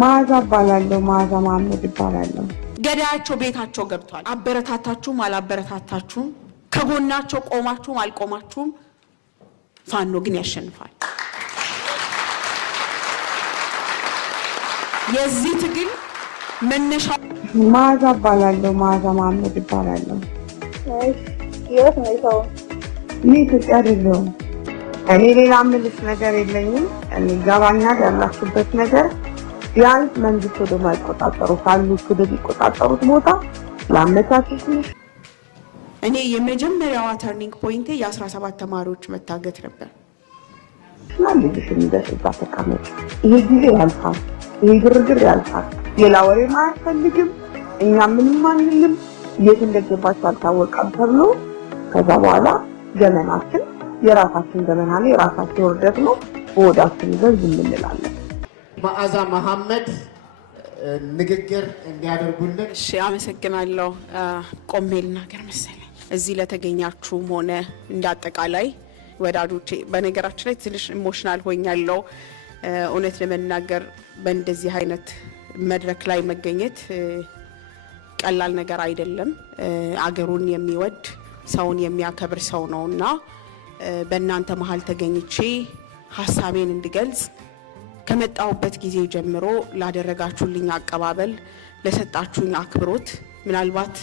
ማዛ ባላለው ማዛ ማመድ ባላለው ገዳያቸው ቤታቸው ገብቷል። አበረታታችሁም አላበረታታችሁም ከጎናቸው ቆማችሁም አልቆማችሁም ፋኖ ግን ያሸንፋል። የዚህ ትግል መነሻ ማዛ ባላለው ማዛ ማመድ ባላለው የት ነው ሰው ኢትዮጵያ አይደለም። እኔ ሌላ ምልስ ነገር የለኝም። እኔ ጋባኛል ያላችሁበት ነገር ቢያንስ መንግስት ወደ ማይቆጣጠሩ ካሉት ወደ ሊቆጣጠሩት ቦታ ላመቻችልሽ። እኔ የመጀመሪያዋ ተርኒንግ ፖይንቴ የ17 ተማሪዎች መታገት ነበር። ልጅሽ እንደዛ ተቀመጭ፣ ይሄ ጊዜ ያልፋል፣ ይሄ ግርግር ያልፋል፣ ሌላ ወሬ ማያስፈልግም፣ እኛ ምንም አንልም፣ የት እንደገባች አልታወቀም ተብሎ ከዛ በኋላ ዘመናችን የራሳችን ዘመን አለ፣ የራሳችን ወርደት ነው። ወዳችን ዘንድ እንላለን። መዓዛ መሐመድ ንግግር እንዲያደርጉልን። እሺ አመሰግናለሁ። ቆሜ ልናገር መሰለኝ እዚህ ለተገኛችሁም ሆነ እንዳጠቃላይ ወዳጆቼ። በነገራችን ላይ ትንሽ ኢሞሽናል ሆኛለሁ። እውነት ለመናገር በእንደዚህ አይነት መድረክ ላይ መገኘት ቀላል ነገር አይደለም። አገሩን የሚወድ ሰውን የሚያከብር ሰው ነውና በእናንተ መሃል ተገኝቼ ሐሳቤን እንድገልጽ ከመጣሁበት ጊዜ ጀምሮ ላደረጋችሁልኝ አቀባበል፣ ለሰጣችሁኝ አክብሮት፣ ምናልባት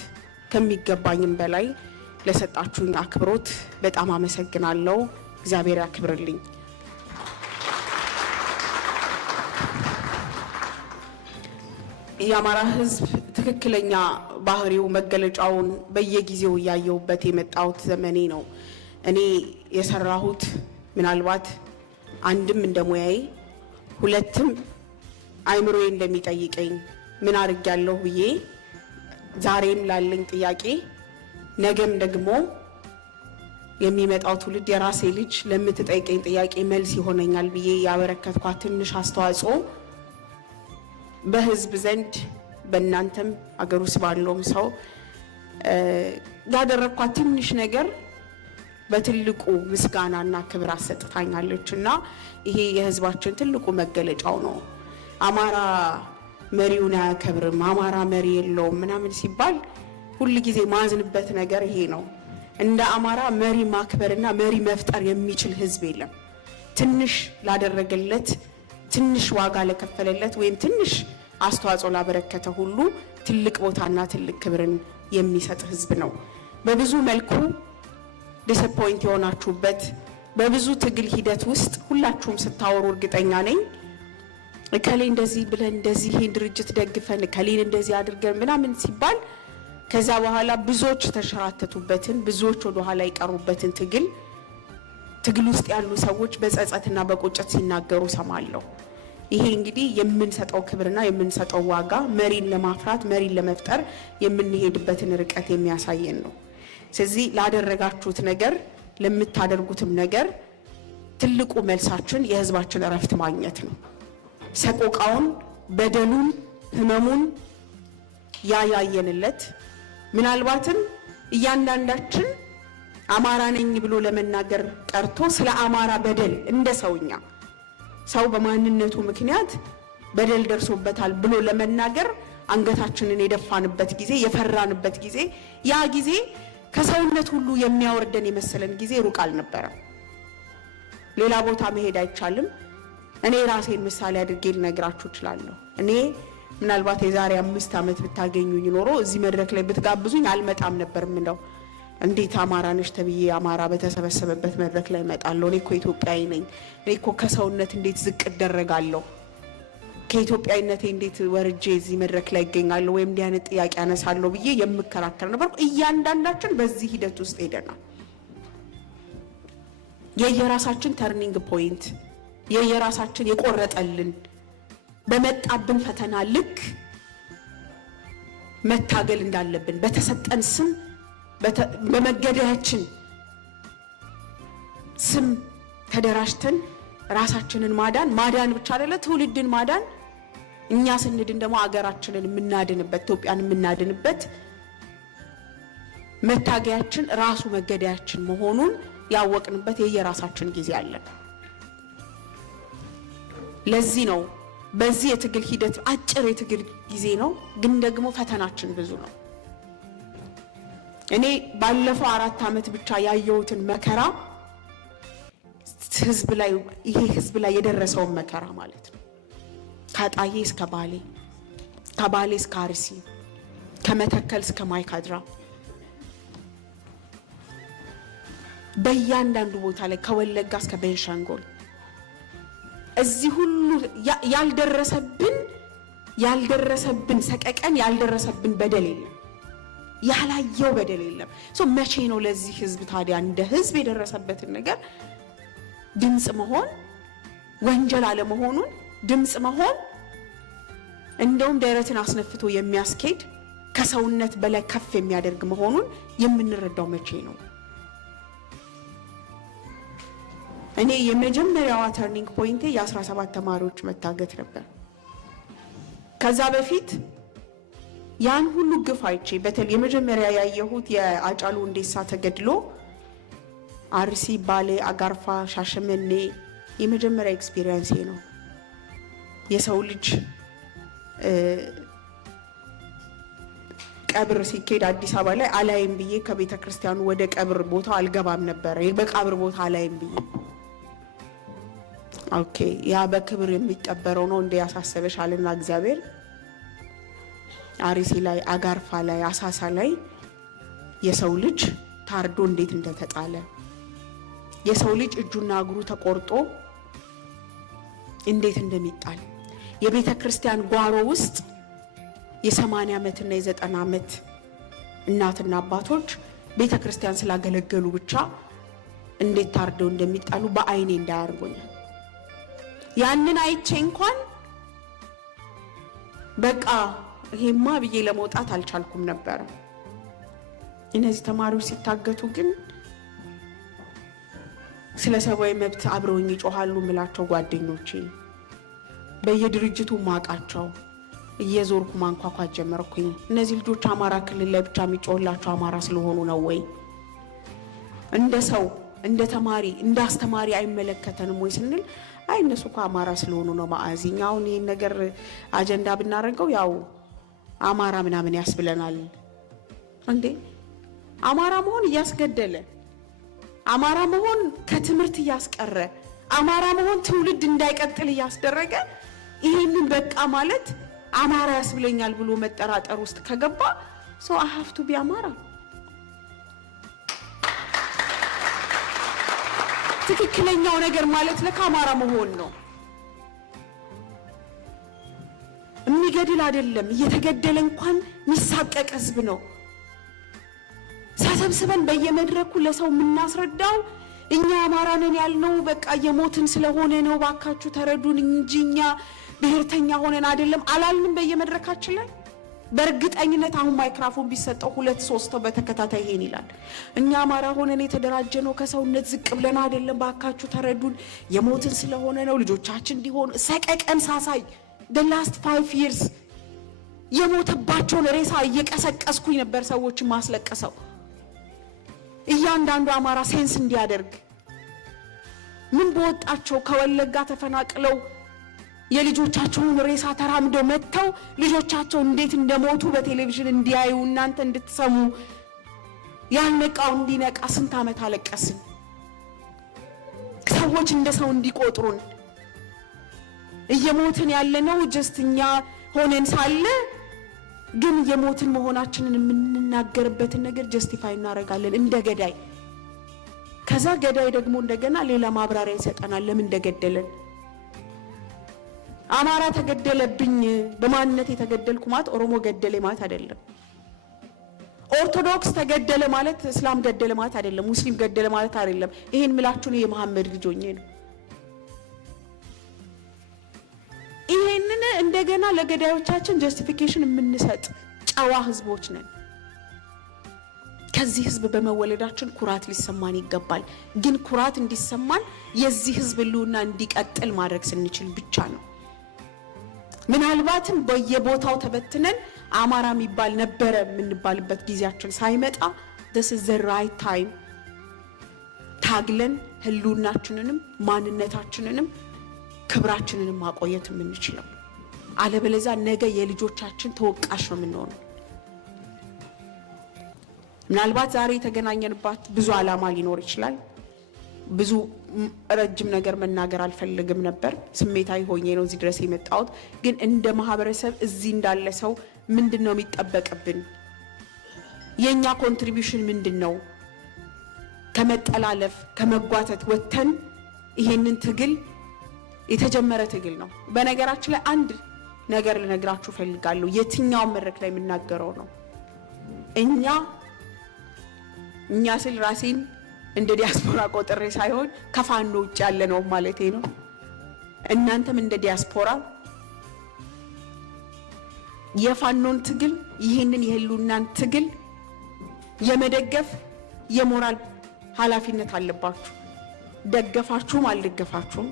ከሚገባኝም በላይ ለሰጣችሁኝ አክብሮት በጣም አመሰግናለሁ። እግዚአብሔር ያክብርልኝ። የአማራ ሕዝብ ትክክለኛ ባህሪው መገለጫውን በየጊዜው ያየውበት የመጣሁት ዘመኔ ነው። እኔ የሰራሁት ምናልባት አንድም እንደሙያዬ ሁለትም አይምሮዬ እንደሚጠይቀኝ ምን አድርጌያለሁ ብዬ ዛሬም ላለኝ ጥያቄ ነገም ደግሞ የሚመጣው ትውልድ የራሴ ልጅ ለምትጠይቀኝ ጥያቄ መልስ ይሆነኛል ብዬ ያበረከትኳት ትንሽ አስተዋጽኦ በህዝብ ዘንድ በእናንተም አገር ውስጥ ባለውም ሰው ያደረኳት ትንሽ ነገር በትልቁ ምስጋናና ክብር አሰጥታኛለችና ይሄ የህዝባችን ትልቁ መገለጫው ነው። አማራ መሪውን አያከብርም፣ አማራ መሪ የለውም ምናምን ሲባል ሁሉ ጊዜ ማዝንበት ነገር ይሄ ነው። እንደ አማራ መሪ ማክበርና መሪ መፍጠር የሚችል ህዝብ የለም። ትንሽ ላደረገለት፣ ትንሽ ዋጋ ለከፈለለት ወይም ትንሽ አስተዋጽኦ ላበረከተ ሁሉ ትልቅ ቦታና ትልቅ ክብርን የሚሰጥ ህዝብ ነው። በብዙ መልኩ ዲስአፖይንት የሆናችሁበት በብዙ ትግል ሂደት ውስጥ ሁላችሁም ስታወሩ እርግጠኛ ነኝ እከሌ እንደዚህ ብለን እንደዚህ ይሄን ድርጅት ደግፈን እከሌን እንደዚህ አድርገን ምናምን ሲባል ከዛ በኋላ ብዙዎች ተሸራተቱበትን ብዙዎች ወደ ኋላ ይቀሩበትን ትግል ውስጥ ያሉ ሰዎች በጸጸትና በቁጭት ሲናገሩ ሰማለሁ። ይሄ እንግዲህ የምንሰጠው ክብርና የምንሰጠው ዋጋ መሪን ለማፍራት መሪን ለመፍጠር የምንሄድበትን ርቀት የሚያሳየን ነው። ስለዚህ ላደረጋችሁት ነገር ለምታደርጉትም ነገር ትልቁ መልሳችን የህዝባችን እረፍት ማግኘት ነው። ሰቆቃውን፣ በደሉን፣ ህመሙን ያያየንለት ምናልባትም እያንዳንዳችን አማራ ነኝ ብሎ ለመናገር ቀርቶ ስለ አማራ በደል እንደ ሰውኛ ሰው በማንነቱ ምክንያት በደል ደርሶበታል ብሎ ለመናገር አንገታችንን የደፋንበት ጊዜ የፈራንበት ጊዜ ያ ጊዜ ከሰውነት ሁሉ የሚያወርደን የመሰለን ጊዜ ሩቅ አልነበረም። ሌላ ቦታ መሄድ አይቻልም። እኔ ራሴን ምሳሌ አድርጌ ልነግራችሁ እችላለሁ። እኔ ምናልባት የዛሬ 5 ዓመት ብታገኙኝ ኖሮ እዚህ መድረክ ላይ ብትጋብዙኝ አልመጣም ነበር። ምንድነው እንዴት አማራ ነሽ ተብዬ አማራ በተሰበሰበበት መድረክ ላይ እመጣለሁ? እኔ እኮ ኢትዮጵያዊ ነኝ። እኔ እኮ ከሰውነት እንዴት ዝቅ እደረጋለሁ? ከኢትዮጵያዊነቴ እንዴት ወርጄ እዚህ መድረክ ላይ ይገኛለሁ ወይም እንዲህ አይነት ጥያቄ አነሳለሁ ብዬ የምከራከር ነበር። እያንዳንዳችን በዚህ ሂደት ውስጥ ሄደናል። የየራሳችን ተርኒንግ ፖይንት የየራሳችን የቆረጠልን በመጣብን ፈተና ልክ መታገል እንዳለብን በተሰጠን ስም በመገደያችን ስም ተደራጅተን ራሳችንን ማዳን ብቻ አይደለ ትውልድን ማዳን እኛ ስንድን ደግሞ አገራችንን የምናድንበት ኢትዮጵያን የምናድንበት መታገያችን ራሱ መገደያችን መሆኑን ያወቅንበት የየራሳችን ጊዜ አለ። ለዚህ ነው በዚህ የትግል ሂደት አጭር የትግል ጊዜ ነው፣ ግን ደግሞ ፈተናችን ብዙ ነው። እኔ ባለፈው 4 ዓመት ብቻ ያየሁትን መከራ ህዝብ ላይ ይሄ ህዝብ ላይ የደረሰውን መከራ ማለት ነው። ከአጣዬ እስከ ባሌ፣ ከባሌ እስከ አርሲ፣ ከመተከል እስከ ማይካድራ በእያንዳንዱ ቦታ ላይ ከወለጋ እስከ ቤንሻንጉል እዚህ ሁሉ ያልደረሰብን ሰቀቀን ያልደረሰብን በደል የለም፣ ያላየው በደል የለም። መቼ ነው ለዚህ ህዝብ ታዲያ እንደ ህዝብ የደረሰበትን ነገር ድምጽ መሆን ወንጀል አለመሆኑን ድምጽ መሆን እንደውም ደረትን አስነፍቶ የሚያስኬድ ከሰውነት በላይ ከፍ የሚያደርግ መሆኑን የምንረዳው መቼ ነው? እኔ የመጀመሪያዋ ተርኒንግ ፖይንቴ የ17 ተማሪዎች መታገት ነበር። ከዛ በፊት ያን ሁሉ ግፍ አይቼ በተለይ የመጀመሪያ ያየሁት የአጫሉ ሁንዴሳ ተገድሎ አርሲ፣ ባሌ፣ አጋርፋ፣ ሻሸመኔ የመጀመሪያ ኤክስፒሪየንስ ነው። የሰው ልጅ ቀብር ሲኬድ አዲስ አበባ ላይ አላይም ብዬ ከቤተ ክርስቲያኑ ወደ ቀብር ቦታ አልገባም ነበር። በቀብር ቦታ አላይም ብዬ ኦኬ ያ በክብር የሚቀበረው ነው እንደ ያሳሰበሽ አለና እግዚአብሔር አርሲ ላይ፣ አጋርፋ ላይ፣ አሳሳ ላይ የሰው ልጅ ታርዶ እንዴት እንደተጣለ የሰው ልጅ እጁና እግሩ ተቆርጦ እንዴት እንደሚጣል የቤተ ክርስቲያን ጓሮ ውስጥ የ80 ዓመትና የ90 ዓመት እናትና አባቶች ቤተ ክርስቲያን ስላገለገሉ ብቻ እንዴት ታርደው እንደሚጣሉ በአይኔ እንዳያርጉኛል። ያንን አይቼ እንኳን በቃ ይሄማ ብዬ ለመውጣት አልቻልኩም ነበር። እነዚህ ተማሪዎች ሲታገቱ ግን ስለ ሰብአዊ መብት አብረውኝ ይጮሃሉ ምላቸው ጓደኞቼ በየድርጅቱ ማቃቸው እየዞርኩ ማንኳኳት ጀመርኩኝ። እነዚህ ልጆች አማራ ክልል ላይ ብቻ የሚጮህላቸው አማራ ስለሆኑ ነው ወይ? እንደ ሰው እንደ ተማሪ እንደ አስተማሪ አይመለከተንም ወይ ስንል አይ እነሱ እኮ አማራ ስለሆኑ ነው። ማአዚኛውን ይሄን ነገር አጀንዳ ብናረገው ያው አማራ ምናምን ያስብለናል እንዴ? አማራ መሆን እያስገደለ፣ አማራ መሆን ከትምህርት እያስቀረ፣ አማራ መሆን ትውልድ እንዳይቀጥል እያስደረገ ይሄንን በቃ ማለት አማራ ያስብለኛል ብሎ መጠራጠር ውስጥ ከገባ so I have to be አማራ። ትክክለኛው ነገር ማለት ለካማራ መሆን ነው። የሚገድል አይደለም፣ እየተገደለ እንኳን የሚሳቀቅ ህዝብ ነው። ሳሰብስበን በየመድረኩ ለሰው የምናስረዳው እኛ አማራ ነን ያልነው በቃ የሞትን ስለሆነ ነው፣ ባካችሁ ተረዱን እንጂ እኛ ብሔርተኛ ሆነን አይደለም አላልንም በየመድረካችን ላይ። በእርግጠኝነት አሁን ማይክሮፎን ቢሰጠው 2-3 በተከታታይ ይሄን ይላል። እኛ አማራ ሆነን የተደራጀነው ከሰውነት ዝቅ ብለን አይደለም፣ ባካችሁ ተረዱን፣ የሞትን ስለሆነ ነው፣ ልጆቻችን እንዲሆኑ ሰቀቀን ሳሳይ the last 5 years የሞተባቸውን ሬሳ እየቀሰቀስኩኝ ነበር ሰዎችን ማስለቀሰው። እያንዳንዱ አማራ ሴንስ እንዲያደርግ ምን በወጣቸው ከወለጋ ተፈናቅለው የልጆቻቸውን ሬሳ ተራምደው መተው ልጆቻቸው እንዴት እንደሞቱ በቴሌቪዥን እንዲያዩ እናንተ እንድትሰሙ ያልነቃው እንዲነቃ ስንት ዓመት አለቀስን። ሰዎች እንደ ሰው እንዲቆጥሩን እየሞትን ያለነው ጀስትኛ ሆነን ሳለ ግን የሞትን መሆናችንን የምንናገርበትን ነገር ጀስቲፋይ እናደርጋለን እንደ ገዳይ። ከዛ ገዳይ ደግሞ እንደገና ሌላ ማብራሪያ ይሰጠናል ለምን እንደገደለን። አማራ ተገደለብኝ በማንነት የተገደልኩ ማለት ኦሮሞ ገደለ ማለት አይደለም። ኦርቶዶክስ ተገደለ ማለት እስላም ገደለ ማለት አይደለም። ሙስሊም ገደለ ማለት አይደለም። ይሄን ምላችሁ ነው የመሐመድ ልጆኜ ነው። ይሄንን እንደገና ለገዳዮቻችን ጀስቲፊኬሽን የምንሰጥ ጨዋ ህዝቦች ነን። ከዚህ ህዝብ በመወለዳችን ኩራት ሊሰማን ይገባል። ግን ኩራት እንዲሰማን የዚህ ህዝብ ህልውና እንዲቀጥል ማድረግ ስንችል ብቻ ነው። ምናልባትም በየቦታው ተበትነን አማራ የሚባል ነበረ የምንባልበት ጊዜያችን ሳይመጣ this is the right time ታግለን ህልውናችንንም ማንነታችንንም ክብራችንንም ማቆየት የምንችለው አለበለዚያ ነገ የልጆቻችን ተወቃሽ ነው የምንሆነው። ምናልባት ዛሬ የተገናኘንባት ብዙ ዓላማ ሊኖር ይችላል። ብዙ ረጅም ነገር መናገር አልፈልግም ነበር። ስሜታዊ ሆኜ ነው እዚህ ድረስ የመጣሁት። ግን እንደ ማህበረሰብ እዚህ እንዳለ ሰው ምንድነው የሚጠበቅብን? የኛ ኮንትሪቢዩሽን ምንድነው? ከመጠላለፍ ከመጓተት ወጥተን ይሄንን ትግል የተጀመረ ትግል ነው። በነገራችን ላይ አንድ ነገር ልነግራችሁ ፈልጋለሁ። የትኛው መድረክ ላይ የምናገረው ነው። እኛ ስል ራሴን እንደ ዲያስፖራ ቆጥሬ ሳይሆን ከፋኖ ውጭ ያለ ነው ማለቴ ነው። እናንተም እንደ ዲያስፖራ የፋኖን ትግል ይሄንን የህልውናን ትግል የመደገፍ የሞራል ኃላፊነት አለባችሁ። ደገፋችሁም አልደገፋችሁም፣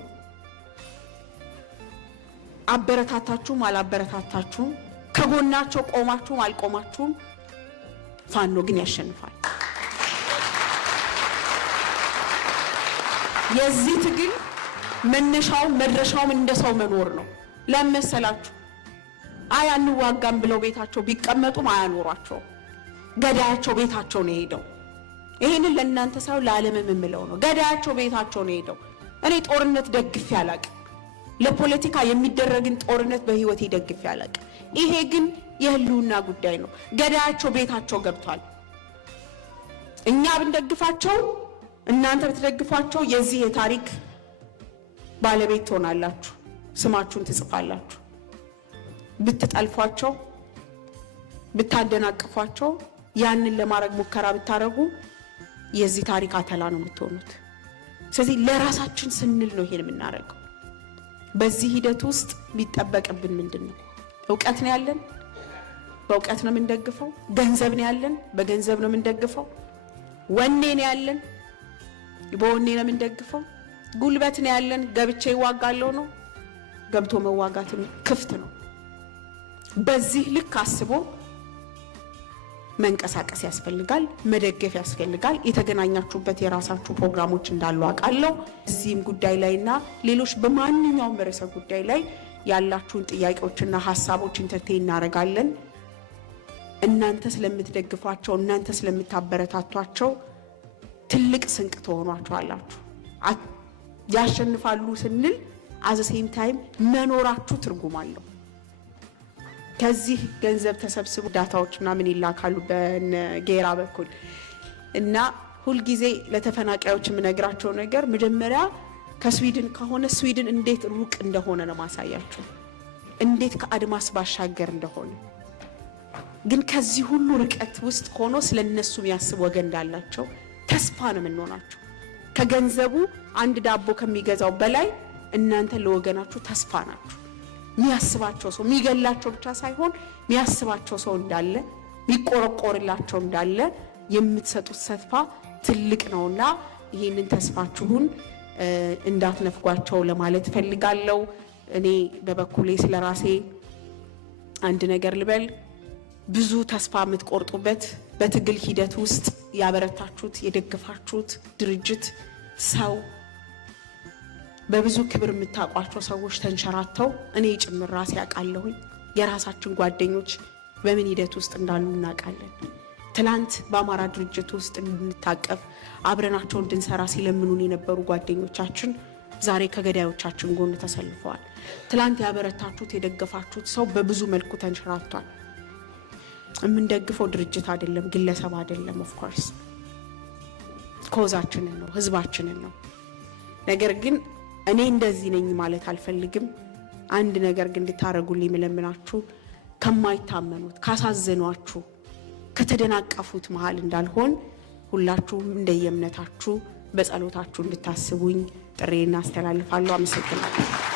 አበረታታችሁም አላበረታታችሁም፣ ከጎናቸው ቆማችሁም አልቆማችሁም፣ ፋኖ ግን ያሸንፋል። የዚህ ትግል መነሻው መድረሻውም እንደ ሰው መኖር ነው። ለመሰላችሁ አንዋጋም ብለው ቤታቸው ቢቀመጡም አያኖሯቸው። ገዳያቸው ቤታቸው ነው ሄደው። ይሄንን ለእናንተ ሳይሆን ለዓለም የምለው ነው። ገዳያቸው ቤታቸው ነው ሄደው። እኔ ጦርነት ደግፌ አላቅም። ለፖለቲካ የሚደረግን ጦርነት በህይወቴ ደግፌ አላቅም። ይሄ ግን የህልውና ጉዳይ ነው። ገዳያቸው ቤታቸው ገብቷል። እኛ ብንደግፋቸው እናንተ ብትደግፏቸው የዚህ የታሪክ ባለቤት ትሆናላችሁ። ስማችሁን ትጽፋላችሁ። ብትጠልፏቸው፣ ብታደናቅፏቸው፣ ያንን ለማድረግ ሙከራ ብታረጉ የዚህ ታሪክ አተላ ነው የምትሆኑት። ስለዚህ ለራሳችን ስንል ነው ይሄን የምናደርገው። በዚህ ሂደት ውስጥ ቢጠበቅብን ምንድነው? ዕውቀት ነው ያለን፣ በዕውቀት ነው የምንደግፈው። ገንዘብ ነው ያለን፣ በገንዘብ ነው የምንደግፈው። ወኔ ነው ያለን፣ በወኔ ነው የምንደግፈው። ጉልበት ነው ያለን፣ ገብቼ ይዋጋለሁ ነው። ገብቶ መዋጋትም ክፍት ነው። በዚህ ልክ አስቦ መንቀሳቀስ ያስፈልጋል፣ መደገፍ ያስፈልጋል። የተገናኛችሁበት የራሳችሁ ፕሮግራሞች እንዳሉ አውቃለሁ። እዚህም ጉዳይ ላይና ሌሎች በማንኛውም ርዕሰ ጉዳይ ላይ ያላችሁን ጥያቄዎችና ሀሳቦች ኢንተርቴን እናደርጋለን። እናንተ ስለምትደግፏቸው፣ እናንተ ስለምታበረታቷቸው ትልቅ ስንቅ ትሆኗቸዋላችሁ። ያሸንፋሉ ስንል አዘ ሴም ታይም መኖራችሁ ትርጉም አለው። ከዚህ ገንዘብ ተሰብስቡ ዳታዎች ምናምን ይላካሉ በጌራ በኩል እና ሁል ጊዜ ለተፈናቃዮች የምነግራቸው ነገር መጀመሪያ ከስዊድን ከሆነ ስዊድን እንዴት ሩቅ እንደሆነ ነው ማሳያችሁ፣ እንዴት ከአድማስ ባሻገር እንደሆነ። ግን ከዚህ ሁሉ ርቀት ውስጥ ሆኖ ስለነሱ የሚያስብ ወገን እንዳላቸው ተስፋ ነው የምንሆናቸው። ከገንዘቡ አንድ ዳቦ ከሚገዛው በላይ እናንተ ለወገናችሁ ተስፋ ናችሁ። የሚያስባቸው ሰው የሚገላቸው ብቻ ሳይሆን የሚያስባቸው ሰው እንዳለ የሚቆረቆርላቸው እንዳለ የምትሰጡት ተስፋ ትልቅ ነውና ይሄንን ተስፋችሁን እንዳትነፍጓቸው ለማለት ፈልጋለሁ። እኔ በበኩሌ ስለራሴ አንድ ነገር ልበል። ብዙ ተስፋ የምትቆርጡበት በትግል ሂደት ውስጥ ያበረታችሁት የደገፋችሁት ድርጅት ሰው በብዙ ክብር የምታቋቸው ሰዎች ተንሸራተው እኔ ጭምር ራሴ ያውቃለሁኝ። የራሳችን ጓደኞች በምን ሂደት ውስጥ እንዳሉ እናውቃለን። ትላንት በአማራ ድርጅት ውስጥ እንድንታቀፍ አብረናቸው እንድንሰራ ሲለምኑን የነበሩ ጓደኞቻችን ዛሬ ከገዳዮቻችን ጎን ተሰልፈዋል። ትላንት ያበረታችሁት የደገፋችሁት ሰው በብዙ መልኩ ተንሸራቷል። የምንደግፈው ድርጅት አይደለም፣ ግለሰብ አይደለም። ኦፍ ኮርስ ኮዛችንን ነው፣ ህዝባችንን ነው። ነገር ግን እኔ እንደዚህ ነኝ ማለት አልፈልግም። አንድ ነገር ግን እንድታረጉልኝ መለምናችሁ ከማይታመኑት ካሳዘኗችሁ ከተደናቀፉት መሃል እንዳልሆን ሁላችሁም እንደየእምነታችሁ በጸሎታችሁ እንድታስቡኝ ጥሬና አስተላልፋለሁ። አመሰግናለሁ።